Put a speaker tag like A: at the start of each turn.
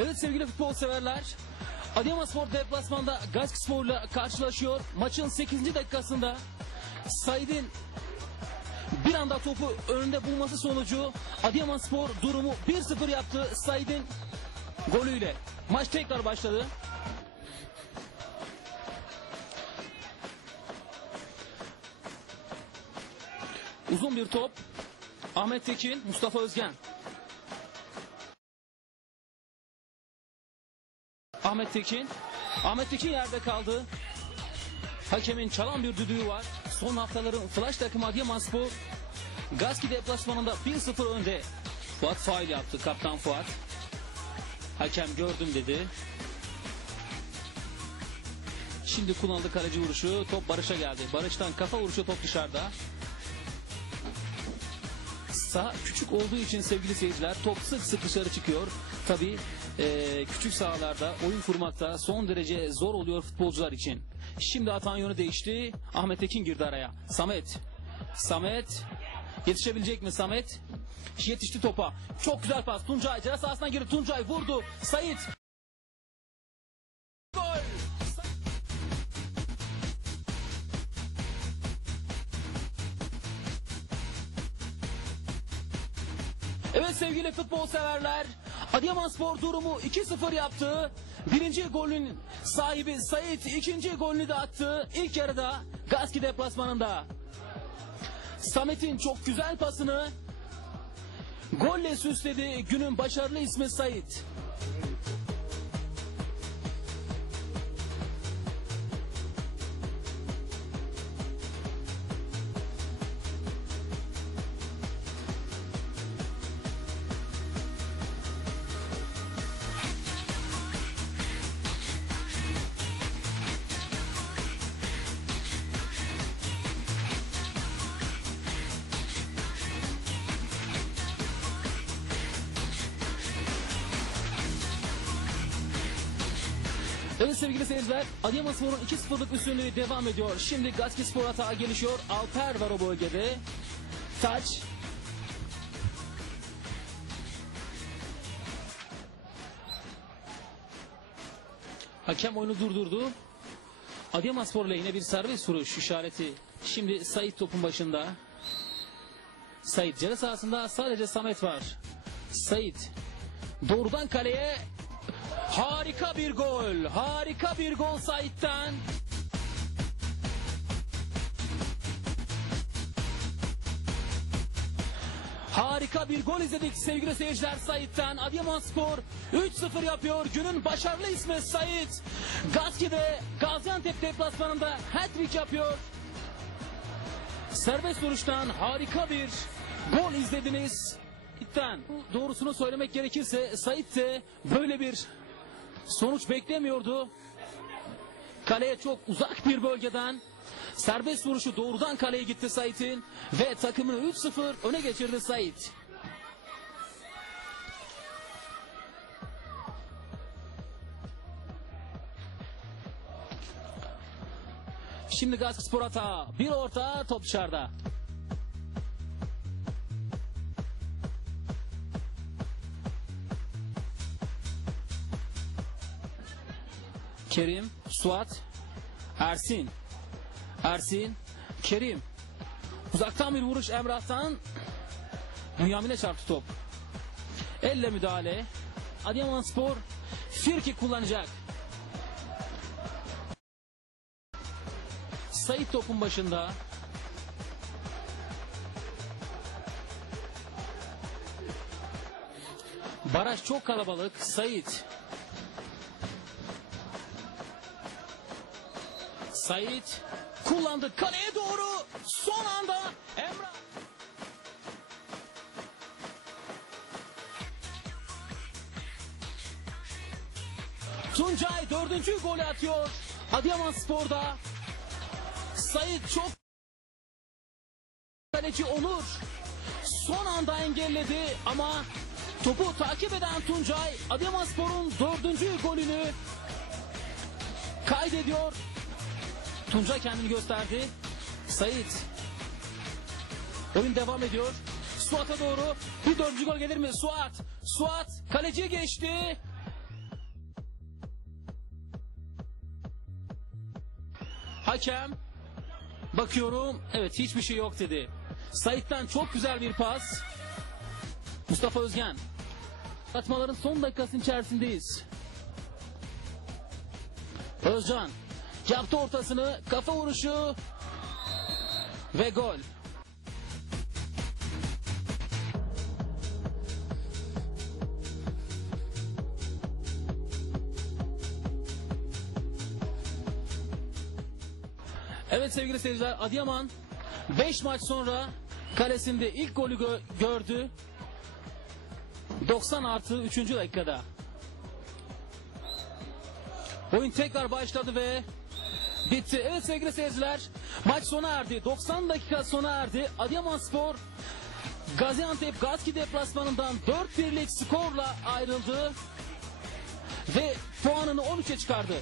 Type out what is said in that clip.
A: Evet sevgili futbol severler. Adıyaman Spor deplasmanda Gazispor karşılaşıyor. Maçın 8. dakikasında Said'in bir anda topu önünde bulması sonucu Adıyaman Spor durumu 1-0 yaptı. Said'in golüyle. Maç tekrar başladı. Uzun bir top. Ahmet Tekin, Mustafa Özgen. Ahmet Tekin. Ahmet Tekin yerde kaldı. Hakemin çalan bir düdüğü var. Son haftaların flash takımı Adıyaman Spor Gazki deplasmanında 1-0 önde. Fuat faul yaptı kaptan Fuat. Hakem gördüm dedi. Şimdi kullanıldı kaleci vuruşu. Top Barış'a geldi. Barış'tan kafa vuruşu top dışarıda. Saha küçük olduğu için sevgili seyirciler top sık sık dışarı çıkıyor. Tabii eee, küçük sahalarda oyun kurmakta son derece zor oluyor futbolcular için. Şimdi atan yönü değişti. Ahmet Ekin girdi araya. Samet. Samet. Yetişebilecek mi Samet? Yetişti topa. Çok güzel pas. Tuncay ceza sahasına girdi. Tuncay vurdu. Sait. Evet sevgili futbol severler. Adıyaman Spor durumu 2-0 yaptı. Birinci golün sahibi Sait ikinci golünü de attı. İlk yarıda Gazki deplasmanında. Samet'in çok güzel pasını golle süsledi. Günün başarılı ismi Sait. Evet sevgili seyirciler, Adıyaman Spor'un 2-0'lık üstünlüğü devam ediyor. Şimdi Gazki Spor atağa gelişiyor. Alper var o bölgede. Taç. Hakem oyunu durdurdu. Adıyaman Spor lehine bir serbest vuruş işareti. Şimdi Sait topun başında. Sait ceza sahasında sadece Samet var. Sait doğrudan kaleye Harika bir gol. Harika bir gol Sait'ten. Harika bir gol izledik sevgili seyirciler Sait'ten. Adıyaman Spor 3-0 yapıyor. Günün başarılı ismi Sait. Gazki'de Gaziantep deplasmanında hat-trick yapıyor. Serbest vuruştan harika bir gol izlediniz. Doğrusunu söylemek gerekirse Sait de böyle bir sonuç beklemiyordu. Kaleye çok uzak bir bölgeden serbest vuruşu doğrudan kaleye gitti Sait'in ve takımını 3-0 öne geçirdi Sait. Şimdi Gazispor hata. Bir orta top dışarıda. Kerim, Suat, Ersin. Ersin, Kerim. Uzaktan bir vuruş Emrah'tan. Bünyamin'e çarptı top. Elle müdahale. Adıyaman Spor Firki kullanacak. Sait topun başında. Baraj çok kalabalık. Sait. Sait kullandı kaleye doğru. Son anda Emrah. Tuncay dördüncü golü atıyor. Adıyaman Spor'da. Sait çok kaleci Onur. Son anda engelledi ama topu takip eden Tuncay Adıyaman Spor'un dördüncü golünü kaydediyor Tunca kendini gösterdi. Sait. Oyun devam ediyor. Suat'a doğru bir dördüncü gol gelir mi? Suat. Suat kaleciye geçti. Hakem bakıyorum evet hiçbir şey yok dedi. Sait'ten çok güzel bir pas. Mustafa Özgen. Atmaların son dakikasının içerisindeyiz. Özcan yaptı ortasını kafa vuruşu ve gol. Evet sevgili seyirciler Adıyaman 5 maç sonra kalesinde ilk golü gö- gördü. 90 artı 3. dakikada. Oyun tekrar başladı ve bitti. Evet sevgili seyirciler maç sona erdi. 90 dakika sona erdi. Adıyaman Spor Gaziantep Gazki deplasmanından 4 birlik skorla ayrıldı ve puanını 13'e çıkardı.